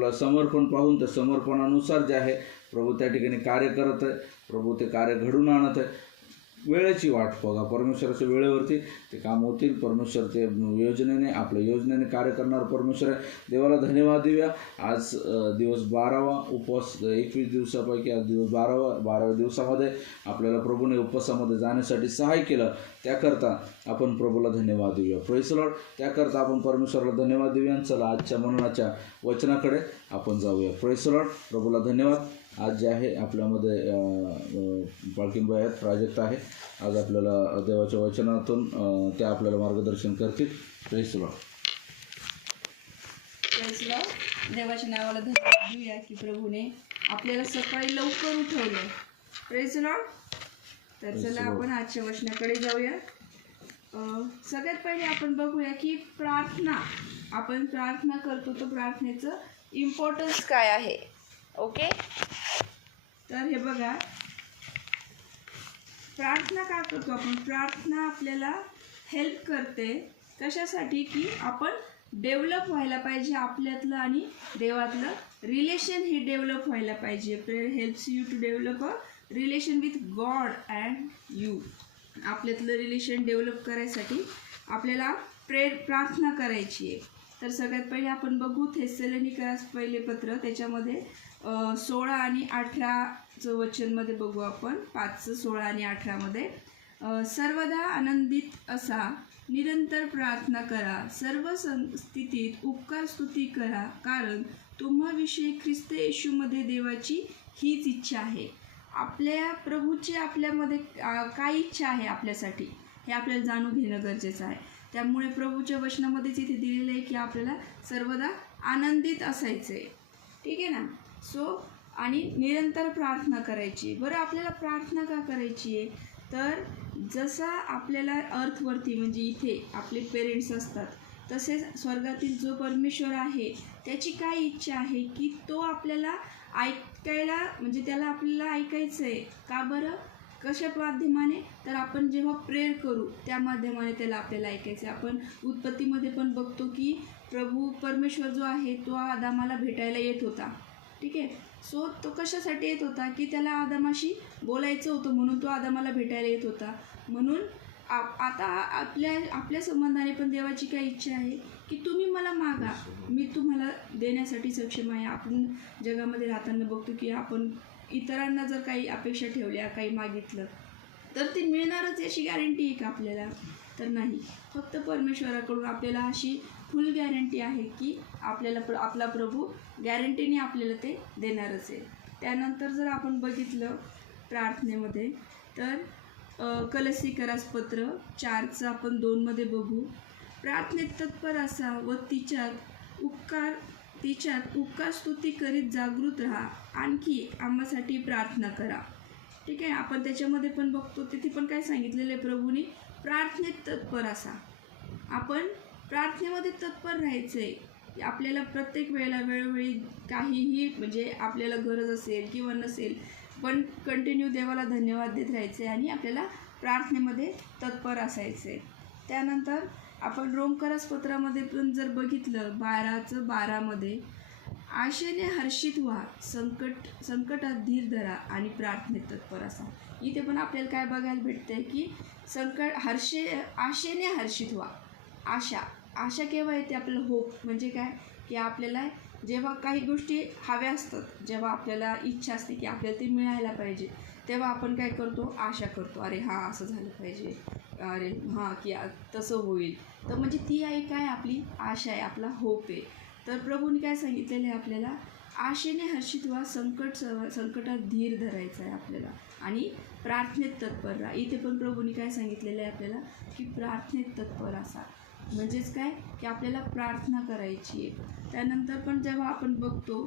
आपलं समर्पण पाहून त्या समर्पणानुसार जे आहे प्रभू त्या ठिकाणी कार्य करत आहे. प्रभू ते कार्य घडून आणत आहे. वेळेची वाट बघा. परमेश्वराच्या वेळेवरती ते काम होतील. परमेश्वर ते योजनेने आपल्या योजनेने कार्य करणार परमेश्वर आहे. देवाला धन्यवाद देऊया. आज दिवस बारावा उपवास एकवीस दिवसापैकी आज दिवस बारावा बाराव्या दिवसामध्ये आपल्याला प्रभूने उपवासामध्ये जाण्यासाठी सहाय्य केलं. त्याकरता आपण प्रभूला धन्यवाद देऊया. प्रोईस त्याकरता आपण परमेश्वराला धन्यवाद देऊया. आणि चला आजच्या मननाच्या वचनाकडे आपण जाऊया. प्रोईस प्रभूला धन्यवाद. आज जे आहे आपल्यामध्ये पाळकिंब आहेत प्राजक्त आहे. आज आपल्याला देवाच्या वचनातून त्या आपल्याला मार्गदर्शन करतील. प्रेस लॉर्ड प्रेसला देवाच्या नावाला धन्यवाद देऊया की प्रभूने आपल्याला सकाळी लवकर उठवलं. प्रेस लॉर्ड तर चला. आपण आजच्या वचनाकडे जाऊया. सगळ्यात पहिले आपण बघूया की प्रार्थना. आपण प्रार्थना करतो तर प्रार्थनेचं इम्पॉर्टन्स काय आहे? ओके तर हे बघा. प्रार्थना का करतो आपण? प्रार्थना आपल्याला हेल्प करते कशासाठी? की आपण डेव्हलप व्हायला पाहिजे आपल्यातलं आणि देवातलं. रिलेशन हे डेव्हलप व्हायला पाहिजे. Prayer helps you to develop a relation with God and you आपल्यातलं रिलेशन डेव्हलप करायसाठी आपल्याला प्रेयर प्रार्थना करायची आहे. तर सगळ्यात पहिले आपण बघू थेसलेनिकास पहिले पत्र. त्याच्यामध्ये सोळा आणि अठराचं वचनमध्ये बघू आपण. पाचचं सोळा आणि अठरामध्ये. सर्वदा आनंदित असा निरंतर प्रार्थना करा. सर्व सं स्थितीत उपकार स्तुती करा. कारण तुम्हाविषयी ख्रिस्त येशूमध्ये देवाची हीच इच्छा आहे. आपल्या प्रभूची आपल्यामध्ये काय इच्छा आहे आपल्यासाठी? हे आपल्याला जाणून घेणं गरजेचं आहे. त्यामुळे प्रभूच्या वचनामध्येच इथे दिलेलं आहे की आपल्याला सर्वदा आनंदित असायचं आहे ठीक आहे ना? सो आणि निरंतर प्रार्थना करायची. बरं आपल्याला प्रार्थना का करायची आहे? तर जसा आपल्याला अर्थवरती म्हणजे इथे आपले पेरेंट्स असतात तसेच स्वर्गातील जो परमेश्वर आहे त्याची काय इच्छा आहे की तो आपल्याला ऐकायला म्हणजे त्याला आपल्याला ऐकायचं आहे? का बरं? कशा माध्यमाने? तर आपण जेव्हा प्रेयर करू त्या माध्यमाने त्याला आपल्याला ऐकायचं आहे. आपण उत्पत्तीमध्ये पण बघतो की प्रभू परमेश्वर जो आहे तो आदामाला भेटायला येत होता. ठीक आहे? सो तो कशासाठी येत होता? की त्याला आदामाशी बोलायचं होतं म्हणून तो आदामाला भेटायला येत होता. म्हणून आप आता आपल्या आपल्या संबंधाने पण देवाची काय इच्छा आहे? की तुम्ही मला मागा. मी तुम्हाला देण्यासाठी सक्षम आहे. आपण जगामध्ये राहताना बघतो की आपण इतरांना जर काही अपेक्षा ठेवल्या काही मागितलं तर ते मिळणारच याची गॅरंटी आहे का आपल्याला? तर नाही. फक्त परमेश्वराकडून आपल्याला अशी फुल गॅरंटी आहे की आपल्याला प्र आपला प्रभू गॅरंटीने आपल्याला ते देणारच आहे. त्यानंतर जर आपण बघितलं प्रार्थनेमध्ये तर अ, कलसीकरास पत्र चारचं आपण दोनमध्ये बघू. प्रार्थनेत तत्पर असा व तिच्यात उपकार तिच्यात उपकार स्तुती करीत जागृत राहा. आणखी आम्हासाठी प्रार्थना करा. ठीक आहे आपण त्याच्यामध्ये पण बघतो. तिथे पण काय सांगितलेलं आहे प्रभूने? प्रार्थनेत तत्पर असा. आपण प्रार्थनेमध्ये तत्पर राहायचं आहे आपल्याला प्रत्येक वेळेला वेळोवेळी काहीही म्हणजे आपल्याला गरज असेल किंवा नसेल पण कंटिन्यू देवाला धन्यवाद देत राहायचे आणि आपल्याला प्रार्थनेमध्ये तत्पर असायचे त्यानंतर आपण रोमकरासपत्रामध्ये पण जर बघितलं बाराचं बारामध्ये आशेने हर्षित व्हा संकट संकटात धीर धरा आणि प्रार्थनेत तत्पर असा. इथे पण आपल्याला काय बघायला भेटतं आहे की संकट हर्षे आशेने हर्षित व्हा. आशा. आशा केव्हा येते आपल्याला? होप म्हणजे काय? की आपल्याला जेव्हा काही गोष्टी हव्या असतात जेव्हा आपल्याला इच्छा असते की आपल्याला ते मिळायला पाहिजे तेव्हा आपण काय करतो? आशा करतो. अरे हां असं झालं पाहिजे. अरे हां की तसं होईल. तर म्हणजे ती आहे काय? आपली आशा आहे आपला होप आहे. तर प्रभूने काय सांगितलेलं आहे आपल्याला? आशेने हर्षित व्हा संकट स- संकटात धीर धरायचा आहे आपल्याला. आणि प्रार्थनेत तत्पर राहा. इथे पण प्रभूने काय सांगितलेलं आहे आपल्याला? की प्रार्थनेत तत्पर असा. म्हणजेच काय? की आपल्याला प्रार्थना करायची आहे. त्यानंतर पण जेव्हा आपण बघतो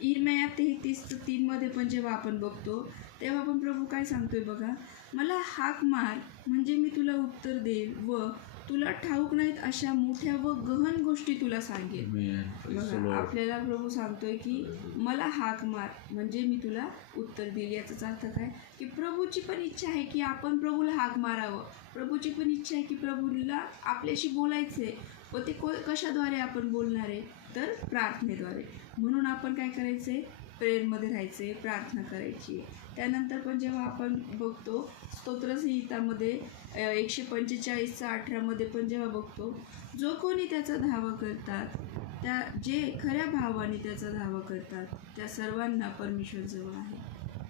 इरमया तेहतीस तीनमध्ये पण जेव्हा आपण बघतो तेव्हा पण प्रभू काय सांगतोय बघा? मला हाक मार म्हणजे मी तुला उत्तर देईल व तुला ठाऊक नाहीत अशा मोठ्या व गहन गोष्टी तुला सांगेल आपल्याला प्रभू सांगतोय की मला हाक मार म्हणजे मी तुला उत्तर देईल. याचाच अर्थ काय? की प्रभूची पण इच्छा आहे की आपण प्रभूला हाक मारावं. प्रभूची पण इच्छा आहे की प्रभूला आपल्याशी बोलायचं आहे व ते को कशाद्वारे आपण बोलणार? आहे तर प्रार्थनेद्वारे. म्हणून आपण काय करायचे प्रेयरमध्ये राहायचे प्रार्थना करायची. त्यानंतर पण जेव्हा आपण बघतो स्तोत्रसंहितामध्ये एकशे पंचेचाळीसचा अठरामध्ये पण जेव्हा बघतो जो कोणी त्याचा धावा करतात त्या जे खऱ्या भावाने त्याचा धावा करतात त्या सर्वांना परमेश्वर जवळ आहे.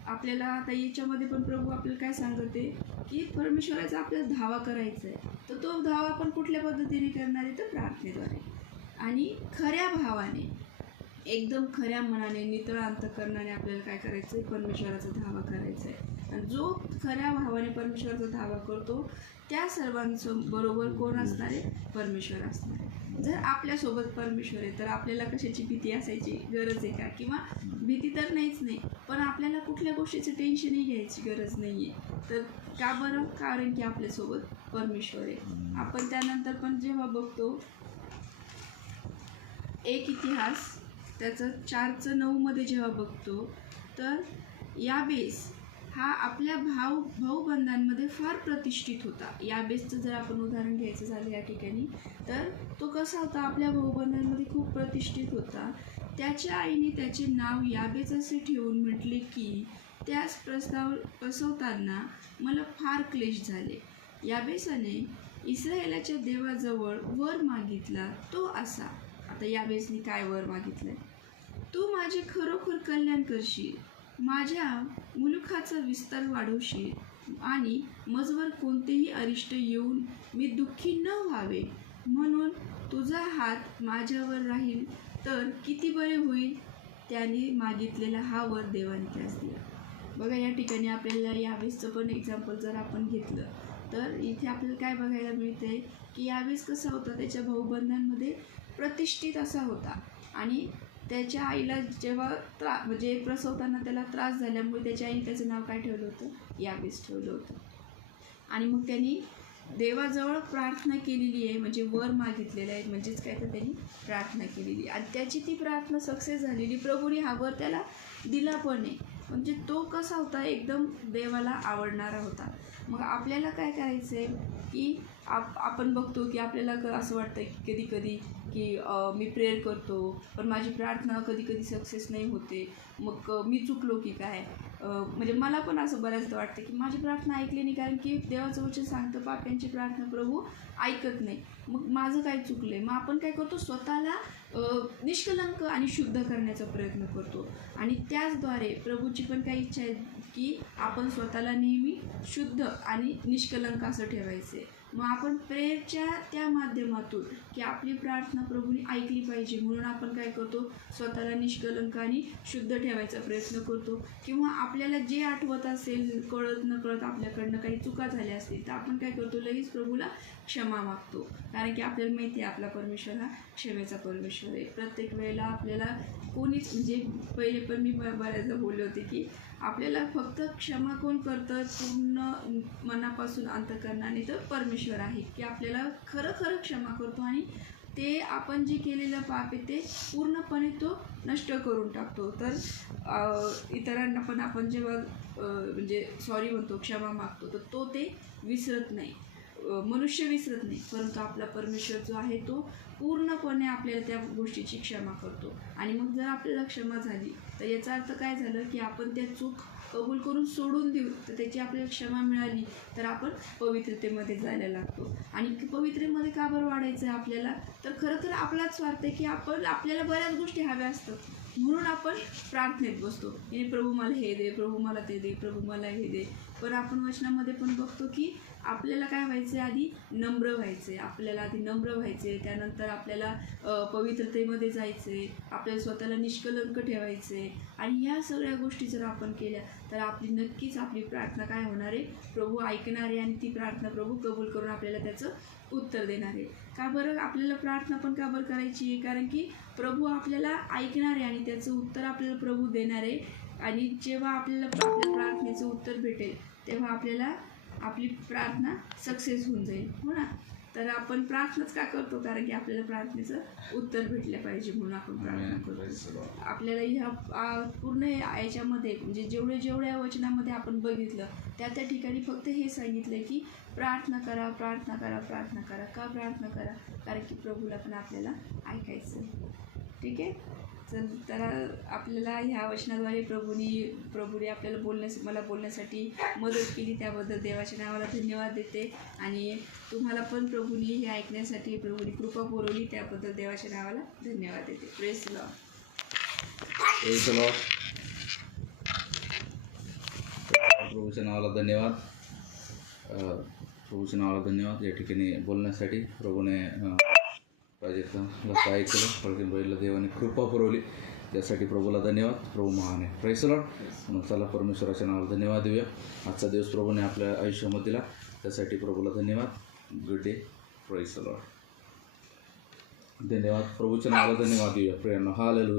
आपल्याला आता याच्यामध्ये पण प्रभू आपल्याला काय सांगते की परमेश्वराचा आपल्याला धावा करायचा आहे तर तो धावा आपण कुठल्या पद्धतीने करणार आहे? तर प्रार्थनेद्वारे. आणि खऱ्या भावाने. एकदम खऱ्या मनाने नितळ अंतकरणाने आपल्याला काय करायचं आहे परमेश्वराचा धावा करायचा आहे आणि जो खऱ्या भावाने परमेश्वराचा धावा करतो त्या सर्वांचं बरोबर कोण असणार आहे? परमेश्वर असणार आहे. जर आपल्यासोबत परमेश्वर आहे तर आपल्याला कशाची भीती असायची गरज आहे का? किंवा भीती तर नाहीच नाही पण आपल्याला कुठल्या गोष्टीचं टेन्शनही घ्यायची गरज नाही आहे तर का बरं? कारण की आपल्यासोबत परमेश्वर आहे. आपण त्यानंतर पण जेव्हा बघतो एक इतिहास त्याचं चारचं नऊमध्ये जेव्हा बघतो तर याबेस हा आपल्या भाऊ भाऊबंधांमध्ये फार प्रतिष्ठित होता. याबेसचं जर आपण उदाहरण घ्यायचं झालं या ठिकाणी तर तो कसा होता? आपल्या भाऊबंधांमध्ये खूप प्रतिष्ठित होता. त्याच्या आईने त्याचे नाव याबेस असे ठेवून म्हटले की त्याच प्रस्ताव प्रसवताना मला फार क्लेश झाले. याबेसाने इस्रायलाच्या देवाजवळ वर मागितला तो असा. आता याबेसने काय वर मागितलं आहे तू माझे खरोखर कल्याण करशील. माझ्या मुलुखाचा विस्तार वाढवशील आणि मजवर कोणतेही अरिष्ट येऊन मी दुःखी न व्हावे. म्हणून तुझा हात माझ्यावर राहील तर किती बरे होईल त्याने मागितलेला हा वर देवाने त्यास दिला. बघा या ठिकाणी आपल्याला यावेळेसचं पण एक्झाम्पल जर आपण घेतलं तर इथे आपल्याला काय बघायला मिळते की यावेळेस कसा होता त्याच्या भाऊबंधांमध्ये प्रतिष्ठित असा होता. आणि त्याच्या आईला जेव्हा त्रा म्हणजे प्रसवताना त्याला त्रास झाल्यामुळे त्याच्या आईने त्याचं नाव काय ठेवलं होतं? यावेळेस ठेवलं होतं. आणि मग त्यांनी देवाजवळ प्रार्थना केलेली आहे म्हणजे वर मागितलेलं आहे म्हणजेच काय तर त्यांनी प्रार्थना केलेली. आणि त्याची ती प्रार्थना सक्सेस झालेली. प्रभूने हा वर त्याला दिला पण आहे म्हणजे तो कसा होता एकदम देवाला आवडणारा होता. मग आपल्याला काय करायचं आहे की आप आपण बघतो की आपल्याला क- असं वाटतं की कधी कधी की मी प्रेयर करतो पण माझी प्रार्थना कधी कधी सक्सेस नाही होते. मग मी चुकलो की काय? म्हणजे मला पण असं बऱ्याचदा वाटतं की माझी प्रार्थना ऐकली नाही कारण की देवाजवळचे सांगतं पाप्यांची प्रार्थना प्रभू ऐकत नाही. मग माझं काय चुकलं आहे मग आपण काय करतो? स्वतःला निष्कलंक आणि शुद्ध करण्याचा प्रयत्न करतो. आणि त्याचद्वारे प्रभूची पण काही इच्छा आहे की आपण स्वतःला नेहमी शुद्ध आणि निष्कलंक असं ठेवायचं आहे मग आपण प्रेयरच्या त्या माध्यमातून की आपली प्रार्थना प्रभूने ऐकली पाहिजे. म्हणून आपण काय करतो? स्वतःला निष्कलंक आणि शुद्ध ठेवायचा प्रयत्न करतो. किंवा आपल्याला जे आठवत असेल कळत न कळत आपल्याकडनं काही चुका झाल्या असतील तर आपण काय करतो? लगेच प्रभूला क्षमा मागतो. कारण की आपल्याला माहिती आहे आपला परमेश्वर हा क्षमेचा परमेश्वर आहे. प्रत्येक वेळेला आपल्याला कोणीच म्हणजे पहिले पण मी ब- बऱ्याचदा बोलले होते की आपल्याला फक्त क्षमा कोण करतं? पूर्ण मनापासून अंतकरणाने तर परमेश्वर आहे की आपल्याला खरं खरं क्षमा करतो आणि ते आपण जे केलेलं पाप आहे ते पूर्णपणे तो नष्ट करून टाकतो. तर इतरांना पण आपण जेव्हा म्हणजे सॉरी म्हणतो क्षमा मागतो तर तो ते विसरत नाही. मनुष्य विसरत नाही. परंतु आपला परमेश्वर जो आहे तो पूर्णपणे आपल्याला त्या गोष्टीची क्षमा करतो. आणि मग जर आपल्याला क्षमा झाली तर याचा अर्थ काय झालं की आपण त्या चूक कबूल करून सोडून देऊ. तर त्याची आपल्याला क्षमा मिळाली तर आपण पवित्रतेमध्ये जायला लागतो. आणि पवित्रेमध्ये का बरं वाढायचं आहे आपल्याला? तर खरं तर आपलाच स्वार्थ आहे की आपण आपल्याला बऱ्याच गोष्टी हव्या असतात. म्हणून आपण प्रार्थनेत बसतो. की प्रभू मला हे दे प्रभू मला ते दे प्रभू मला हे दे. पण आपण वचनामध्ये पण बघतो की आपल्याला काय व्हायचं आहे आधी? नम्र व्हायचं आहे आपल्याला आधी नम्र व्हायचं आहे त्यानंतर आपल्याला पवित्रतेमध्ये जायचं आहे आपल्याला स्वतःला निष्कलंक ठेवायचं आहे आणि ह्या सगळ्या गोष्टी जर आपण केल्या तर आपली नक्कीच आपली प्रार्थना काय होणार आहे? प्रभू ऐकणार आहे आणि ती प्रार्थना प्रभू कबूल करून आपल्याला त्याचं उत्तर देणार आहे. का बरं? आपल्याला प्रार्थना पण का बरं करायची? आहे कारण की प्रभू आपल्याला ऐकणार आहे आणि त्याचं उत्तर आपल्याला प्रभू देणार आहे. आणि जेव्हा आपल्याला आपल्या प्रार्थनेचं उत्तर भेटेल तेव्हा आपल्याला आपली प्रार्थना सक्सेस होऊन जाईल. हो ना? तर आपण प्रार्थनाच का करतो? कारण की आपल्याला प्रार्थनेचं उत्तर भेटलं पाहिजे म्हणून आपण प्रार्थना करतो. आपल्याला ह्या पूर्ण याच्यामध्ये म्हणजे जेवढे जेवढ्या वचनामध्ये आपण बघितलं त्या त्या ठिकाणी फक्त हे सांगितलं की प्रार्थना करा प्रार्थना करा प्रार्थना करा. का प्रार्थना करा? कारण की प्रभूला पण आपल्याला ऐकायचं. ठीक आहे? चल तर आपल्याला ह्या वचनाद्वारे प्रभूनी प्रभूने आपल्याला बोलण्यास मला बोलण्यासाठी मदत केली त्याबद्दल देवाच्या नावाला धन्यवाद देते. आणि तुम्हाला पण प्रभूनी हे ऐकण्यासाठी प्रभूनी कृपा पुरवली त्याबद्दल देवाच्या नावाला धन्यवाद देते. प्रेस लॉ Praise प्रभूच्या नावाला धन्यवाद. प्रभूच्या नावाला धन्यवाद. या ठिकाणी बोलण्यासाठी प्रभूने अ, प्राजक्ता लक्ष ऐकलं बैलला देवाने कृपा पुरवली. त्यासाठी प्रभूला धन्यवाद. प्रभू महान आहे. प्रेसलॉड म्हणून चला परमेश्वराच्या नावाला धन्यवाद देऊया. आजचा दिवस प्रभूने आपल्या आयुष्यामध्ये दिला. त्यासाठी प्रभूला धन्यवाद. गुड डे प्रेसलॉड धन्यवाद. प्रभूच्या नावाला धन्यवाद देऊया. प्रियांना हालेलुया